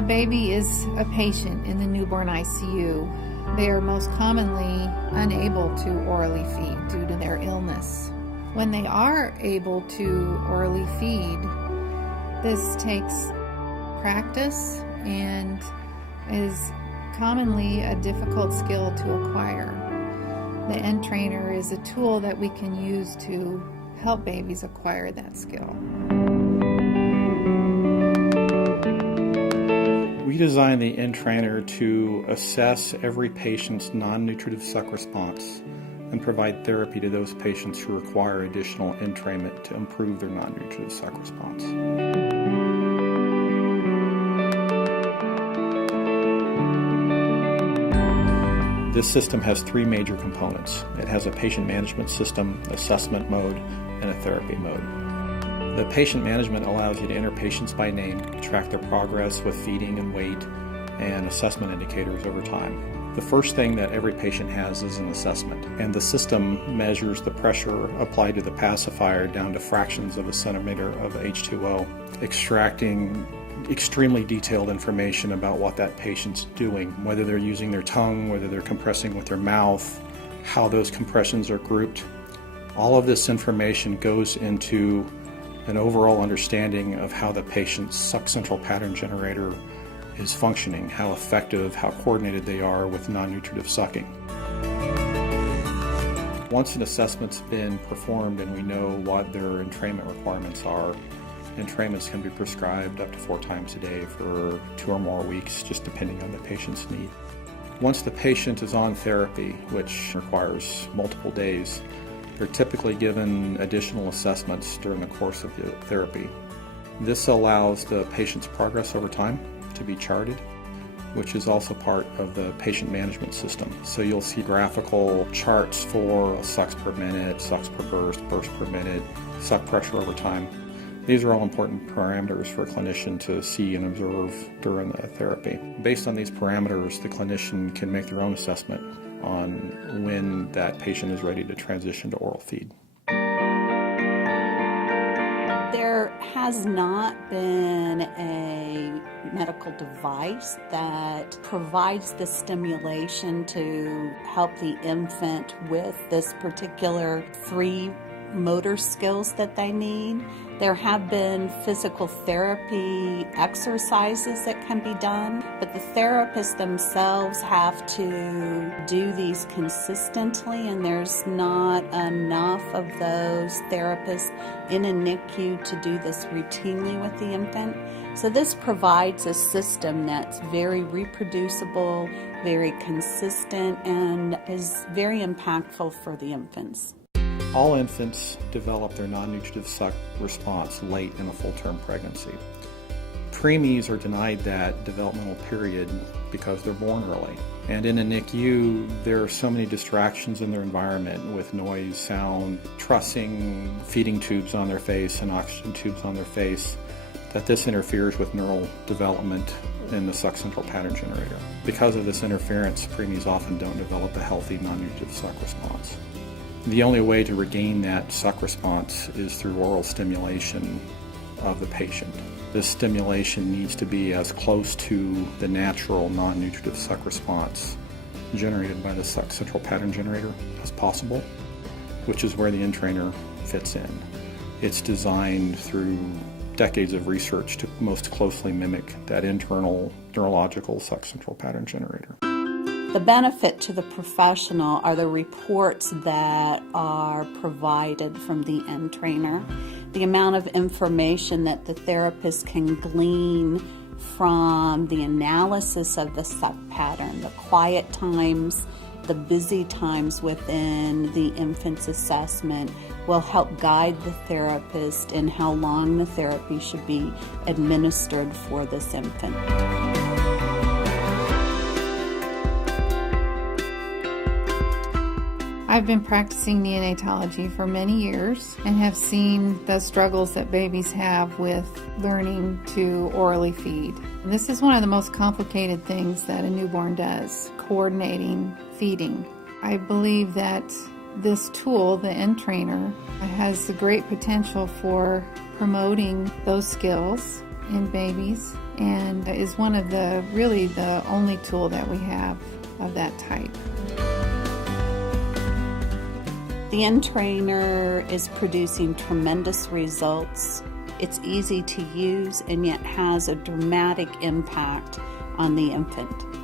A baby is a patient in the newborn ICU. They are most commonly unable to orally feed due to their illness. When they are able to orally feed, this takes practice and is commonly a difficult skill to acquire. The NTrainer is a tool that we can use to help babies acquire that skill. We designed the NTrainer to assess every patient's non-nutritive suck response and provide therapy to those patients who require additional entrainment to improve their non-nutritive suck response. This system has three major components. It has a patient management system, assessment mode, and a therapy mode. The patient management allows you to enter patients by name, track their progress with feeding and weight, and assessment indicators over time. The first thing that every patient has is an assessment, and the system measures the pressure applied to the pacifier down to fractions of a centimeter of H2O, extracting extremely detailed information about what that patient's doing, whether they're using their tongue, whether they're compressing with their mouth, how those compressions are grouped. All of this information goes into an overall understanding of how the patient's suck central pattern generator is functioning, how effective, how coordinated they are with non-nutritive sucking. Once an assessment's been performed and we know what their entrainment requirements are, entrainments can be prescribed up to 4 times a day for 2 or more weeks, just depending on the patient's need. Once the patient is on therapy, which requires multiple days, they're typically given additional assessments during the course of the therapy. This allows the patient's progress over time to be charted, which is also part of the patient management system. So you'll see graphical charts for sucks per minute, sucks per burst per minute, suck pressure over time. These are all important parameters for a clinician to see and observe during the therapy. Based on these parameters, the clinician can make their own assessment on when that patient is ready to transition to oral feed. There has not been a medical device that provides the stimulation to help the infant with this particular 3 motor skills that they need. There have been physical therapy exercises that can be done, but the therapists themselves have to do these consistently, and there's not enough of those therapists in a NICU to do this routinely with the infant. So this provides a system that's very reproducible, very consistent, and is very impactful for the infants. All infants develop their non-nutritive suck response late in a full-term pregnancy. Preemies are denied that developmental period because they're born early. And in a NICU, there are so many distractions in their environment with noise, sound, trussing, feeding tubes on their face and oxygen tubes on their face, that this interferes with neural development in the suck central pattern generator. Because of this interference, preemies often don't develop a healthy non-nutritive suck response. The only way to regain that suck response is through oral stimulation of the patient. This stimulation needs to be as close to the natural non-nutritive suck response generated by the suck central pattern generator as possible, which is where the NTrainer fits in. It's designed through decades of research to most closely mimic that internal neurological suck central pattern generator. The benefit to the professional are the reports that are provided from the NTrainer, the amount of information that the therapist can glean from the analysis of the suck pattern, the quiet times, the busy times within the infant's assessment will help guide the therapist in how long the therapy should be administered for this infant. I've been practicing neonatology for many years and have seen the struggles that babies have with learning to orally feed. And this is one of the most complicated things that a newborn does, coordinating feeding. I believe that this tool, the NTrainer, has a great potential for promoting those skills in babies and is one of the only tool that we have of that type. The NTrainer is producing tremendous results. It's easy to use and yet has a dramatic impact on the infant.